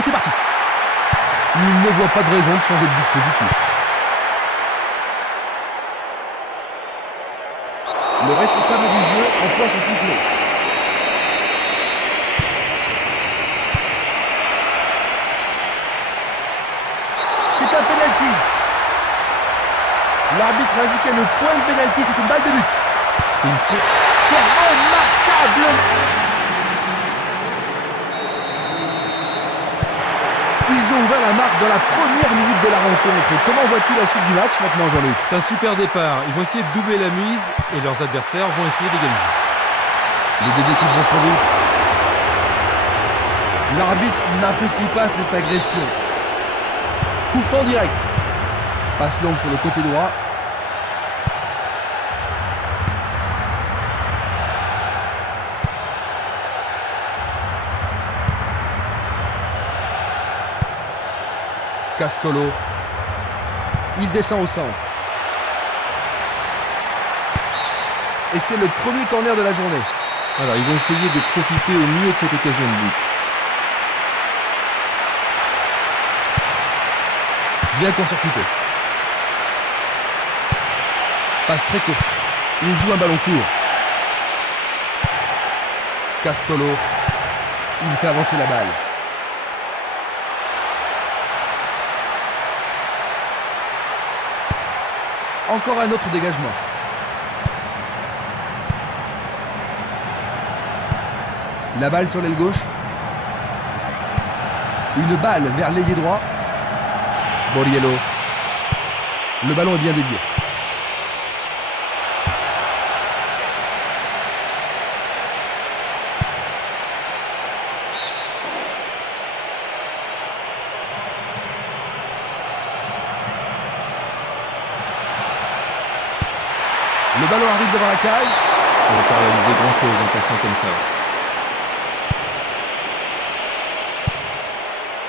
Et c'est parti. Il ne voit pas de raison de changer de dispositif. Le responsable du jeu emploie son sifflet. C'est un penalty. L'arbitre a indiqué le point de penalty, c'est une balle de but. C'est remarquable. Ils ont ouvert la marque dans la première minute de la rencontre. Comment vois-tu la suite du match maintenant, Jean-Luc? C'est un super départ. Ils vont essayer de doubler la mise et leurs adversaires vont essayer d'égaliser. Les deux équipes vont trop vite. L'arbitre n'apprécie pas cette agression. Coup franc direct. Passe longue sur le côté droit. Castolo. Il descend au centre. Et c'est le premier corner de la journée. Alors, ils vont essayer de profiter au mieux de cette occasion de but. Bien court-circuité. Passe très court. Il joue un ballon court. Castolo. Il fait avancer la balle. Encore un autre dégagement. La balle sur l'aile gauche. Une balle vers l'ailier droit. Borriello. Le ballon est bien dévié. Le ballon arrive devant la cage. On va pas réaliser grand-chose en passant comme ça.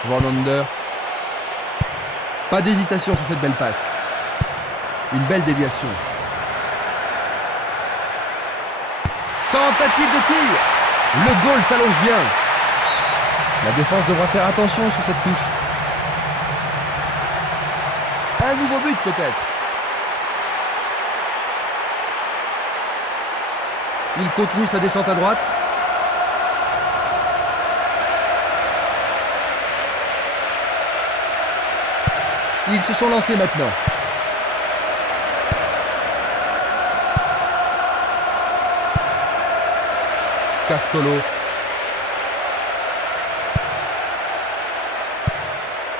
Van Under. Pas d'hésitation sur cette belle passe. Une belle déviation. Tentative de tir. Le goal s'allonge bien. La défense devra faire attention sur cette touche. Un nouveau but peut-être. Il continue sa descente à droite. Ils se sont lancés maintenant. Castolo.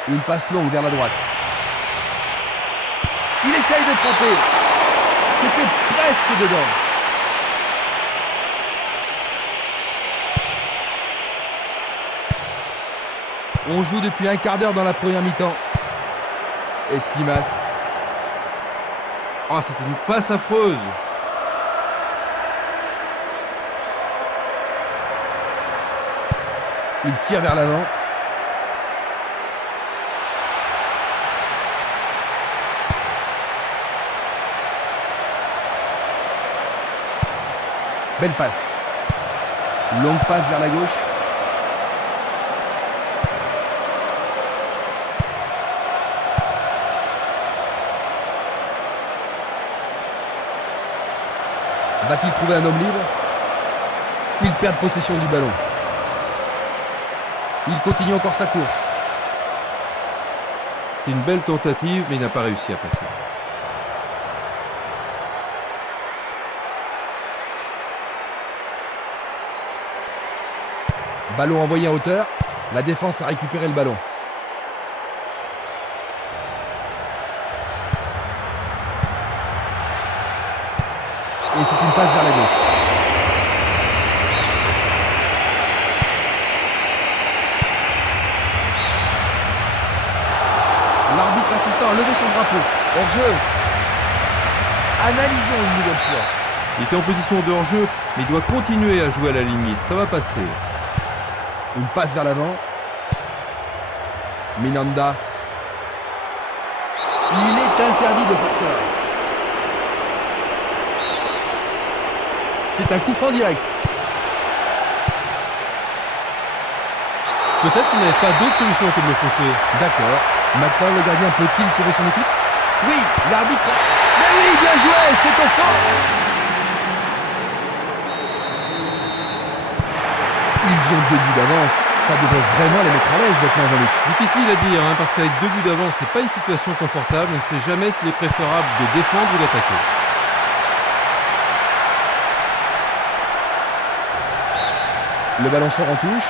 Une passe longue vers la droite. Il essaye de frapper. C'était presque dedans. On joue depuis un quart d'heure dans la première mi-temps. Esquimas. Oh, c'est une passe affreuse. Il tire vers l'avant. Belle passe. Longue passe vers la gauche. Va-t-il trouver un homme libre? Il perd possession du ballon. Il continue encore sa course. C'est une belle tentative, mais il n'a pas réussi à passer. Ballon envoyé en hauteur. La défense a récupéré le ballon. Et c'est une passe vers la gauche. L'arbitre assistant a levé son drapeau. Hors-jeu. Analysons une nouvelle fois. Il était en position de hors-jeu, mais il doit continuer à jouer à la limite. Ça va passer. Une passe vers l'avant. Minanda. Il est interdit de faire cela. C'est un coup franc direct. Peut-être qu'il n'avait pas d'autre solution que de le faucher. D'accord. Maintenant, le gardien peut-il sauver son équipe? Oui, l'arbitre... Mais oui, bien joué, c'est au fond. Ils ont 2 buts d'avance. Ça devrait vraiment les mettre à l'aise maintenant, Jean-Luc. Difficile à dire, hein, parce qu'avec 2 buts d'avance, c'est pas une situation confortable. On ne sait jamais s'il est préférable de défendre ou d'attaquer. Le ballon sort en touche.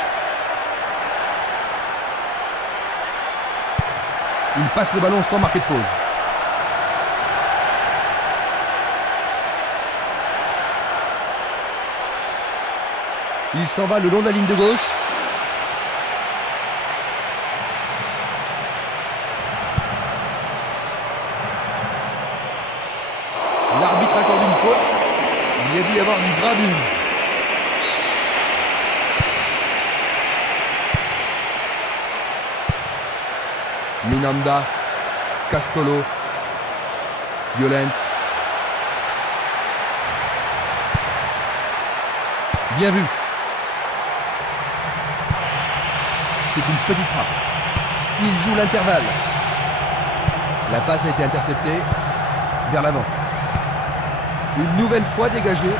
Il passe le ballon sans marquer de pause. Il s'en va le long de la ligne de gauche. L'arbitre accorde une faute. Il y a dû y avoir du grabuge. Minanda, Castolo, Violent. Bien vu. C'est une petite frappe. Il joue l'intervalle. La passe a été interceptée. Vers l'avant. Une nouvelle fois dégagée.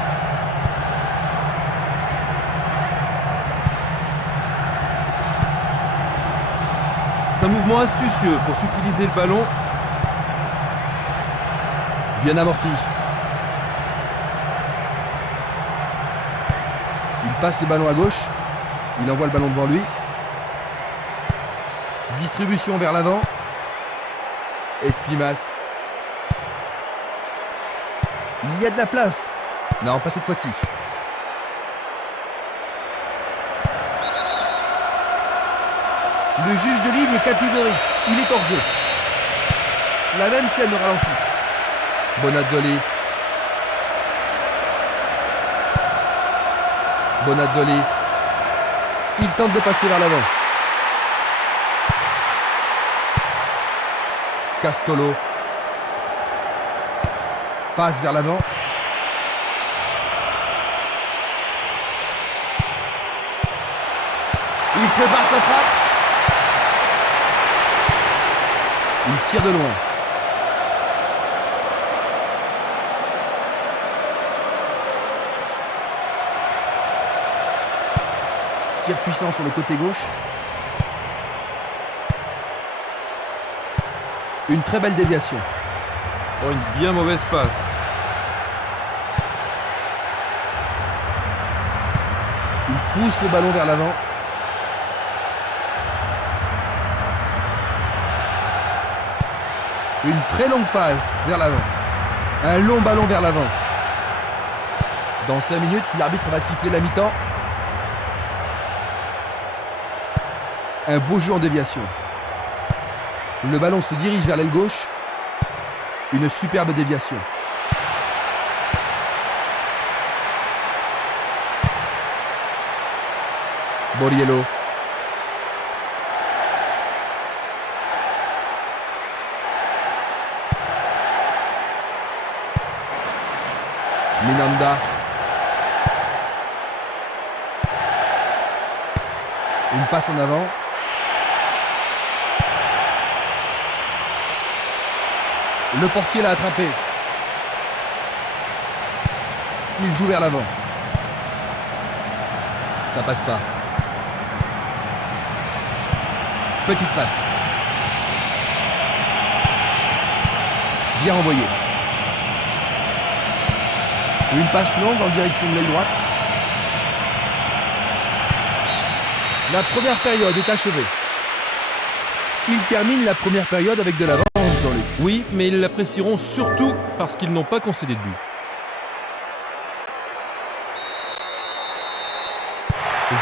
C'est un mouvement astucieux pour subtiliser le ballon. Bien amorti. Il passe le ballon à gauche. Il envoie le ballon devant lui. Distribution vers l'avant. Espimas. Il y a de la place. Non, pas cette fois-ci. Le juge de ligne est catégorique. Il est hors jeu. La même scène au ralenti. Bonazzoli. Bonazzoli. Il tente de passer vers l'avant. Castolo. Passe vers l'avant. Il prépare sa frappe. Il tire de loin. Tir puissant sur le côté gauche. Une très belle déviation. Oh, une bien mauvaise passe. Il pousse le ballon vers l'avant. Une très longue passe vers l'avant. Un long ballon vers l'avant. Dans 5 minutes, l'arbitre va siffler la mi-temps. Un beau jeu en déviation. Le ballon se dirige vers l'aile gauche. Une superbe déviation. Borriello. Minanda. Une passe en avant. Le portier l'a attrapé. Il joue vers l'avant. Ça passe pas. Petite passe. Bien envoyé. Une passe longue en direction de l'aile droite. La première période est achevée. Il termine la première période avec de l'avance dans le... Oui, mais ils l'apprécieront surtout parce qu'ils n'ont pas concédé de but.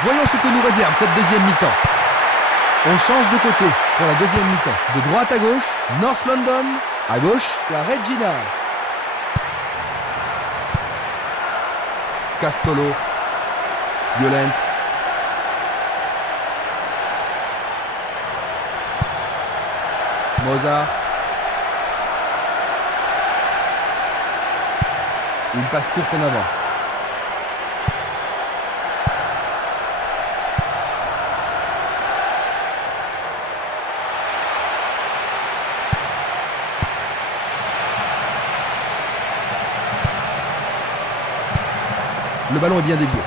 Voyons ce que nous réserve cette deuxième mi-temps. On change de côté pour la deuxième mi-temps. De droite à gauche, North London. À gauche, la Regina. Castolo. Violent. Mozart. Une passe courte en avant. Le ballon est bien dévié.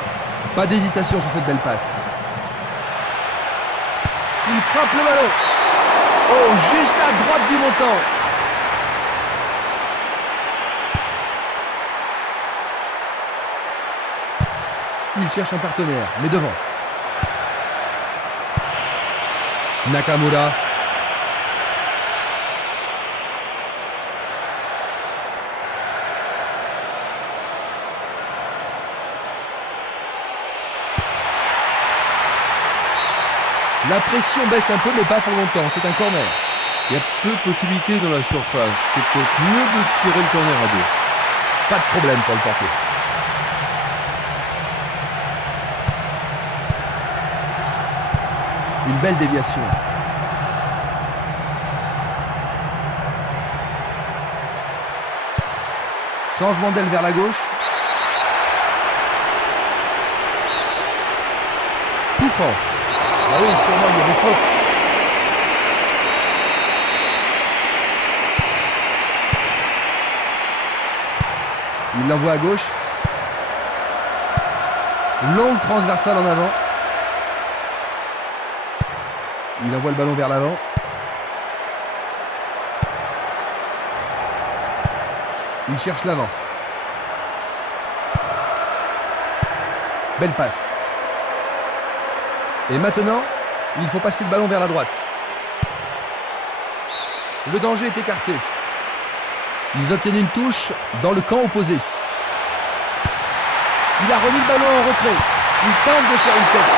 Pas d'hésitation sur cette belle passe. Il frappe le ballon. Oh, juste à droite du montant. Il cherche un partenaire, mais devant. Nakamura. La pression baisse un peu, mais pas pour longtemps. C'est un corner. Il y a peu de possibilités dans la surface. C'est peut-être mieux de tirer le corner à deux. Pas de problème pour le portier. Une belle déviation. Changement d'aile vers la gauche. Coup franc. Ah oui, sûrement il y avait faute. Il l'envoie à gauche. Longue transversale en avant. Il envoie le ballon vers l'avant. Il cherche l'avant. Belle passe. Et maintenant, il faut passer le ballon vers la droite. Le danger est écarté. Ils obtiennent une touche dans le camp opposé. Il a remis le ballon en retrait. Il tente de faire une tête.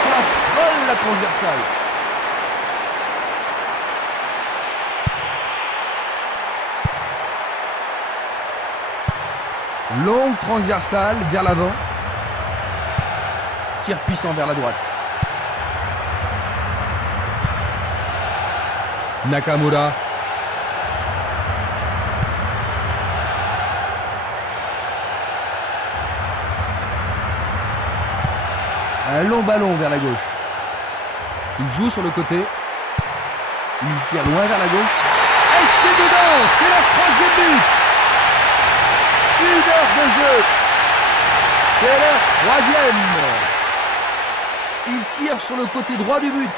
C'est la folle, la transversale. Longue transversale vers l'avant. Tir puissant vers la droite. Nakamura. Un long ballon vers la gauche. Il joue sur le côté. Il tire loin vers la gauche. Et c'est dedans. C'est la troisième but. 1 heure de jeu. C'est la troisième. Il tire sur le côté droit du but.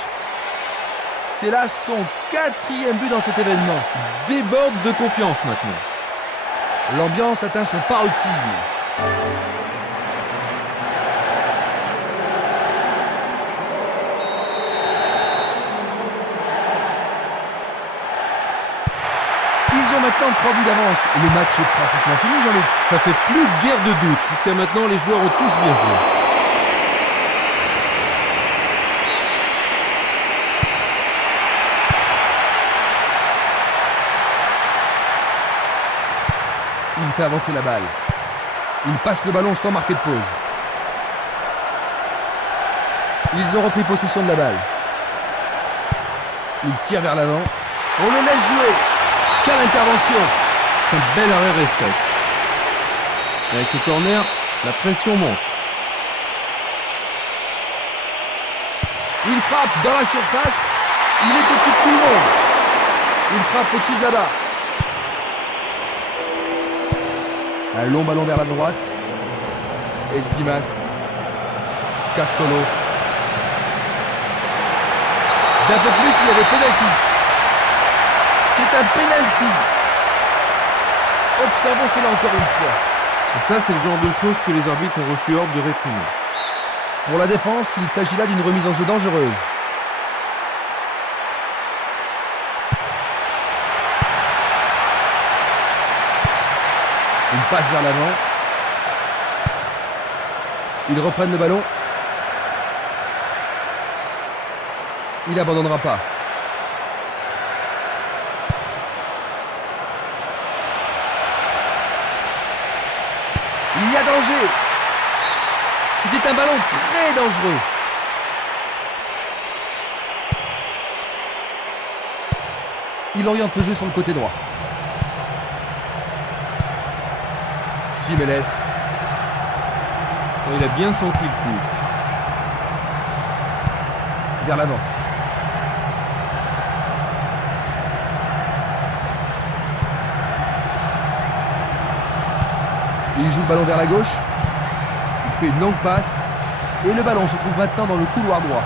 C'est là son 4e but dans cet événement. Déborde de confiance maintenant. L'ambiance atteint son paroxysme. Ils ont maintenant 3 buts d'avance. Le match est pratiquement fini, Jean-Luc. Ça fait plus guère de doute. Jusqu'à maintenant, les joueurs ont tous bien joué. Il fait avancer la balle. Il passe le ballon sans marquer de pause. Ils ont repris possession de la balle. Il tire vers l'avant. On le laisse jouer. Quelle intervention! Un bel arrêt réflexe. Avec ce corner, la pression monte. Il frappe dans la surface. Il est au-dessus de tout le monde. Il frappe au-dessus de là-bas. Un long ballon vers la droite. Esquimas. Castolo. D'un peu plus, il y avait penalty. C'est un penalty. Observons cela encore une fois. Et ça, c'est le genre de choses que les arbitres ont reçu ordre de réprimer. Pour la défense, il s'agit là d'une remise en jeu dangereuse. Une passe vers l'avant. Ils reprennent le ballon. Il n'abandonnera pas. Il y a danger. C'était un ballon très dangereux. Il oriente le jeu sur le côté droit. Jiménez. Il a bien senti le coup. Vers l'avant. Il joue le ballon vers la gauche. fait une longue passe. Et le ballon se trouve maintenant dans le couloir droit.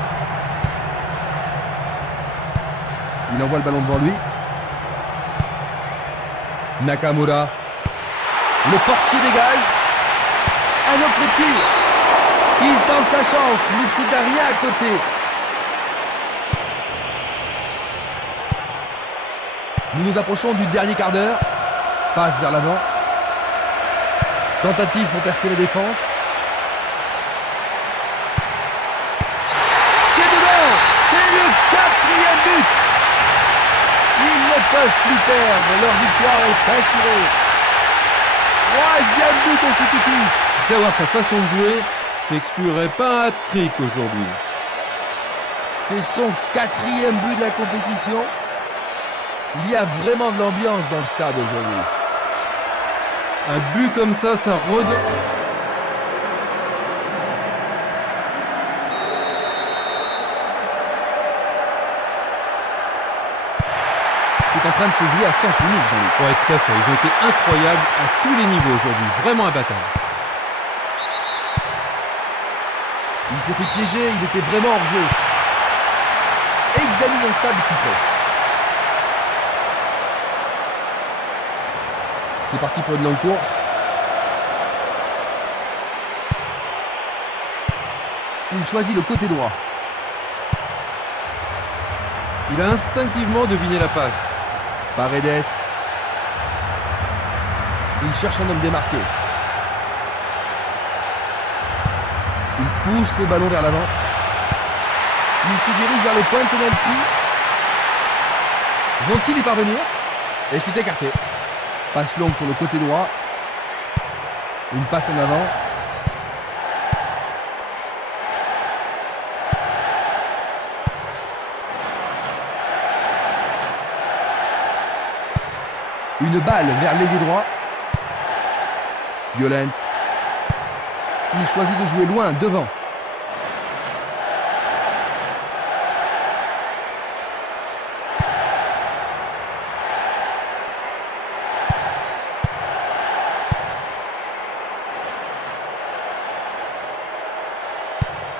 Il envoie le ballon devant lui. Nakamura. Le portier dégage. Un autre tir. Il tente sa chance, mais c'est derrière à côté. Nous nous approchons du dernier quart d'heure. Passe vers l'avant. Tentative pour percer la défense. C'est dedans. C'est le 4e but. Ils ne peuvent plus perdre. Leur victoire est assurée. 3e but consécutif. Savoir sa façon de jouer n'exclurait pas un hat-trick aujourd'hui. C'est son 4e but de la compétition. Il y a vraiment de l'ambiance dans le stade aujourd'hui. Un but comme ça redonne... C'est en train de se jouer à sens unique, Jean-Luc. Ouais, tout à fait. Ils ont été incroyables à tous les niveaux aujourd'hui. Vraiment imbattables. Il s'était piégé, il était vraiment hors jeu. Examinons ça de plus près. C'est parti pour une longue course. Il choisit le côté droit. Il a instinctivement deviné la passe. Paredes. Il cherche un homme démarqué. Il pousse le ballon vers l'avant. Il se dirige vers le point de penalty. Vont-ils y parvenir? Et c'est écarté. Passe longue sur le côté droit. Une passe en avant. Une balle vers l'ailier droit. Violent. Il choisit de jouer loin, devant.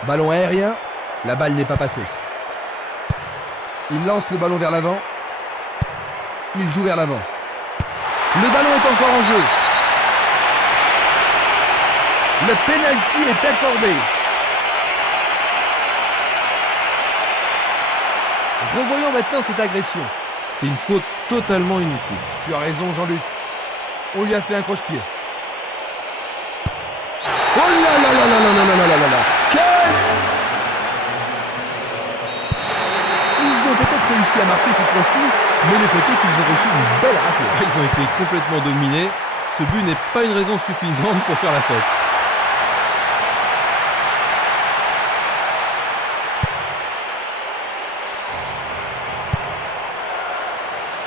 Ballon aérien. La balle n'est pas passée. Il lance le ballon vers l'avant. Il joue vers l'avant. Le ballon est encore en jeu. Le penalty est accordé. Revoyons maintenant cette agression. C'était une faute totalement inutile. Tu as raison, Jean-Luc. On lui a fait un croche-pied. Oh là là là là là là là là là là. Ils ont peut-être réussi à marquer cette fois-ci, mais le fait est qu'ils ont reçu une belle raclée. Ils ont été complètement dominés. Ce but n'est pas une raison suffisante pour faire la fête.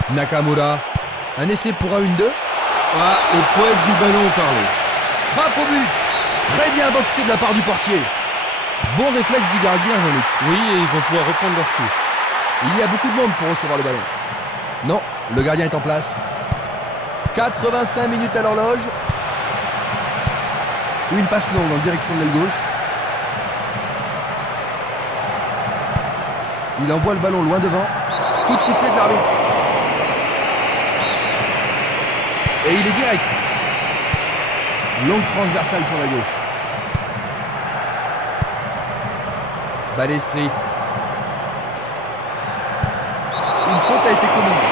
Nakamura. Un essai pour un 1-2. Ah, le poète du ballon parlait. Frappe au but. Très bien boxé de la part du portier. Bon réflexe du gardien, Jean-Luc. Oui, et ils vont pouvoir reprendre leur souffle. Il y a beaucoup de monde pour recevoir le ballon. Non, le gardien est en place. 85 minutes à l'horloge. Une passe longue en direction de l'aile gauche. Il envoie le ballon loin devant. Coup de sifflet de l'arbitre. Et il est direct. Longue transversale sur la gauche. Balestri. Une faute a été commise.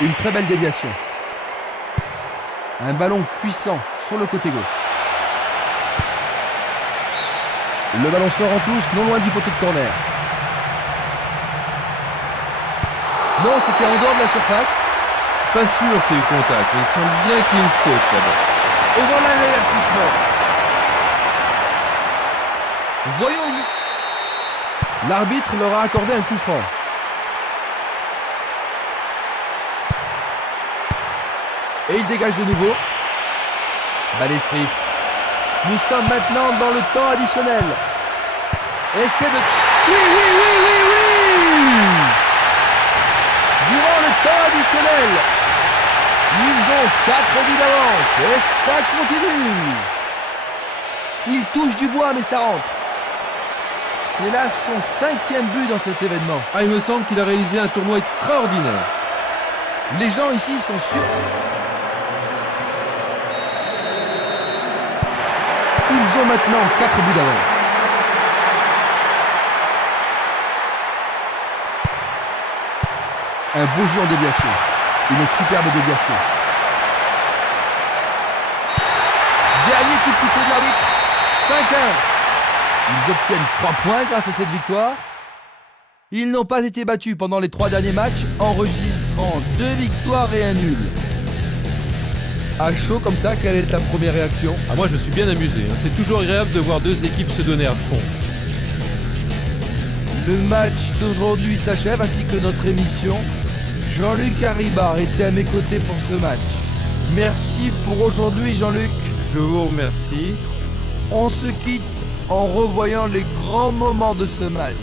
Une très belle déviation. Un ballon puissant sur le côté gauche. Le ballon sort en touche, non loin du poteau de corner. Non, c'était en dehors de la surface. Pas sûr qu'il y ait eu contact, mais il semble bien qu'il y ait une faute là-bas. Et voilà l'avertissement. Voyons. L'arbitre leur a accordé un coup franc. Et il dégage de nouveau. Balestri. Nous sommes maintenant dans le temps additionnel. Et c'est de... Oui. Durant le temps additionnel, 4 buts d'avance. Et ça continue. Il touche du bois, mais ça rentre. C'est là son 5e but dans cet événement. Ah, il me semble qu'il a réalisé un tournoi extraordinaire. Les gens ici sont sûrs. Ils ont maintenant 4 buts d'avance. Un beau jeu en déviation. Une superbe déviation. Dernier coup de sifflet de l'arbitre. 5-1. Ils obtiennent 3 points grâce à cette victoire. Ils n'ont pas été battus pendant les 3 derniers matchs, enregistrant 2 victoires et un nul. À chaud comme ça, quelle est ta première réaction? Ah, moi, je me suis bien amusé. C'est toujours agréable de voir 2 équipes se donner à fond. Le match d'aujourd'hui s'achève ainsi que notre émission. Jean-Luc Haribar était à mes côtés pour ce match. Merci pour aujourd'hui, Jean-Luc. Je vous remercie. On se quitte en revoyant les grands moments de ce match.